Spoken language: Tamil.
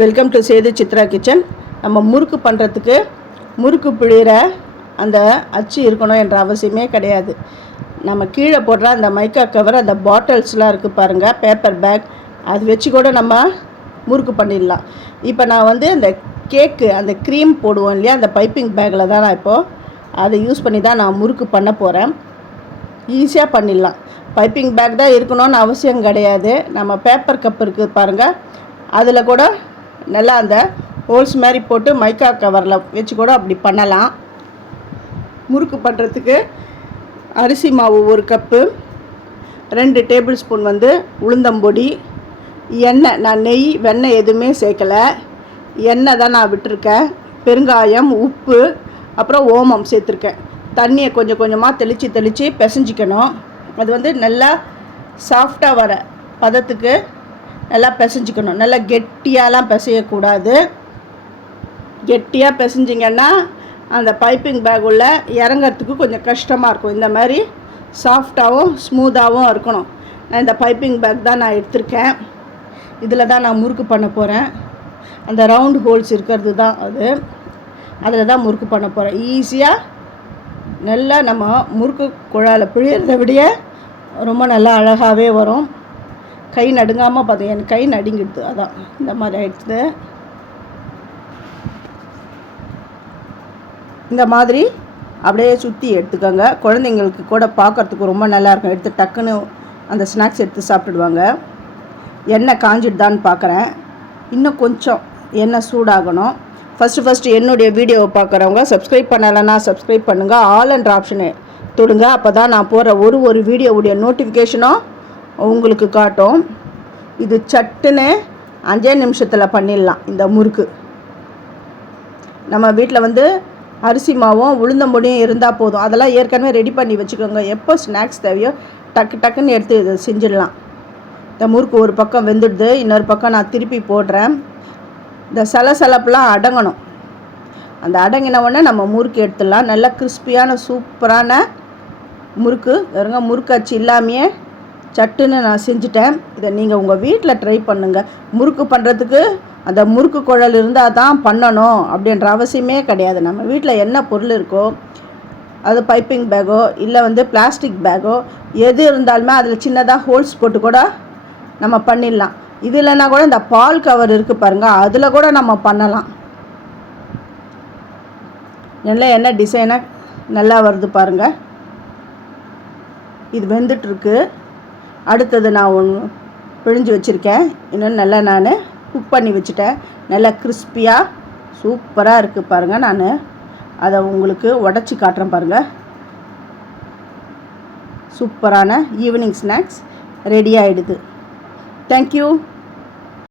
Welcome to Sethu Chitra kitchen. நம்ம முறுக்கு பண்ணுறதுக்கு முறுக்கு பிழிகிற அந்த அச்சு இருக்கணும் என்ற அவசியமே கிடையாது. நம்ம கீழே போடுற அந்த மைக்கா கவர், அந்த பாட்டில்ஸ்லாம் இருக்குது பாருங்கள், பேப்பர் பேக், அது வச்சு கூட நம்ம முறுக்கு பண்ணிடலாம். இப்போ நான் அந்த கேக்கு, அந்த க்ரீம் போடுவோம் இல்லையா, அந்த பைப்பிங் பேக்கில் தான் நான் இப்போது அதை யூஸ் பண்ணி தான் நான் முறுக்கு பண்ண போகிறேன். ஈஸியாக பண்ணிடலாம். பைப்பிங் பேக் தான் இருக்கணும்னு அவசியம் கிடையாது. நம்ம பேப்பர் கப் இருக்குது பாருங்கள், அதில் கூட நல்லா அந்த ஹோல்ஸ் மாதிரி போட்டு மைக்கா கவரில் வச்சு கூட அப்படி பண்ணலாம். முறுக்கு பண்ணுறதுக்கு அரிசி மாவு 1 கப்பு, 2 டேபிள் ஸ்பூன் உளுந்தம்பொடி, எண்ணெய், நான் நெய் வெண்ணெய் எதுவுமே சேர்க்கலை, எண்ணெய் தான் நான் விட்டுருக்கேன், பெருங்காயம், உப்பு, அப்புறம் ஓமம் சேர்த்துருக்கேன். தண்ணியை கொஞ்சம் கொஞ்சமாக தெளித்து பிசைஞ்சிக்கணும். அது நல்லா சாஃப்டாக வர பதத்துக்கு நல்லா பிசைஞ்சிக்கணும். நல்லா கெட்டியாலாம் பிசையக்கூடாது. கெட்டியாக பிசைஞ்சிங்கன்னா அந்த பைப்பிங் பேக் உள்ள இறங்கிறதுக்கு கொஞ்சம் கஷ்டமாக இருக்கும். இந்த மாதிரி சாஃப்டாகவும் ஸ்மூத்தாகவும் இருக்கணும். நான் இந்த பைப்பிங் பேக் தான் நான் எடுத்திருக்கேன். இதில் தான் நான் முறுக்கு பண்ண போகிறேன். அந்த ரவுண்ட் ஹோல்ஸ் இருக்கிறது தான் அது, அதில் தான் முறுக்கு பண்ண போகிறேன். ஈஸியாக நல்லா நம்ம முறுக்கு குழாயில் பிழியறதை விட ரொம்ப நல்லா அழகாகவே வரும். கை நடுங்காமல் பார்த்தேன், எனக்கு கை நடுங்கிடுது, அதான் இந்த மாதிரி ஆகிடுது. இந்த மாதிரி அப்படியே சுற்றி எடுத்துக்கோங்க. குழந்தைங்களுக்கு கூட பார்க்குறதுக்கு ரொம்ப நல்லாயிருக்கும். எடுத்து டக்குன்னு அந்த ஸ்நாக்ஸ் எடுத்து சாப்பிட்டுடுவாங்க. எண்ணெய் காஞ்சிடுதான்னு பார்க்குறேன். இன்னும் கொஞ்சம் எண்ணெய் சூடாகணும். ஃபஸ்ட்டு என்னுடைய வீடியோவை பார்க்குறவங்க சப்ஸ்கிரைப் பண்ணலைன்னா சப்ஸ்கிரைப் பண்ணுங்கள். ஆல் என்ற ஆப்ஷனை தொடுங்க. அப்போ தான் நான் போகிற ஒரு வீடியோவுடைய நோட்டிஃபிகேஷனும் உங்களுக்கு காட்டும். இது சட்டுன்னு 5 நிமிஷத்தில் பண்ணிடலாம். இந்த முறுக்கு நம்ம வீட்டில் அரிசி மாவும் உளுந்தம்பொடியும் இருந்தால் போதும். அதெல்லாம் ஏற்கனவே ரெடி பண்ணி வச்சுக்கோங்க. எப்போ ஸ்நாக்ஸ் தேவையோ டக்குன்னு எடுத்து இதை செஞ்சிடலாம். இந்த முறுக்கு ஒரு பக்கம் வெந்துடுது, இன்னொரு பக்கம் நான் திருப்பி போடுறேன். இந்த சலசலப்பெலாம் அடங்கணும். அந்த அடங்கின உடனே நம்ம முறுக்கு எடுத்துடலாம். நல்லா கிறிஸ்பியான சூப்பரான முறுக்கு வருங்க. முறுக்கு அச்சு இல்லாமையே சட்டுன்னு நான் செஞ்சுட்டேன். இதை நீங்கள் உங்கள் வீட்டில் ட்ரை பண்ணுங்கள். முறுக்கு பண்ணுறதுக்கு அந்த முறுக்கு குழல் இருந்தால் தான் பண்ணணும் அப்படின்ற அவசியமே கிடையாது. நம்ம வீட்டில் என்ன பொருள் இருக்கோ, அது பைப்பிங் பேக்கோ இல்லை பிளாஸ்டிக் பேக்கோ எது இருந்தாலுமே அதில் சின்னதாக ஹோல்ஸ் போட்டு கூட நம்ம பண்ணிடலாம். இது இல்லைன்னா கூட இந்த பால் கவர் இருக்குது பாருங்கள், அதில் கூட நம்ம பண்ணலாம். என்ன டிசைனாக நல்லா வருது பாருங்கள். இது வெந்துட்டுருக்கு. அடுத்தது நான் ஒன்று பிழிஞ்சு வச்சுருக்கேன். இன்னொன்று நல்லா நான் குக் பண்ணி வச்சுட்டேன். நல்லா கிறிஸ்பியாக சூப்பராக இருக்குது பாருங்கள். நான் அதை உங்களுக்கு உடச்சி காட்டுறேன் பாருங்கள். சூப்பரான ஈவினிங் ஸ்நாக்ஸ் ரெடி ஆகிடுது. தேங்க்யூ.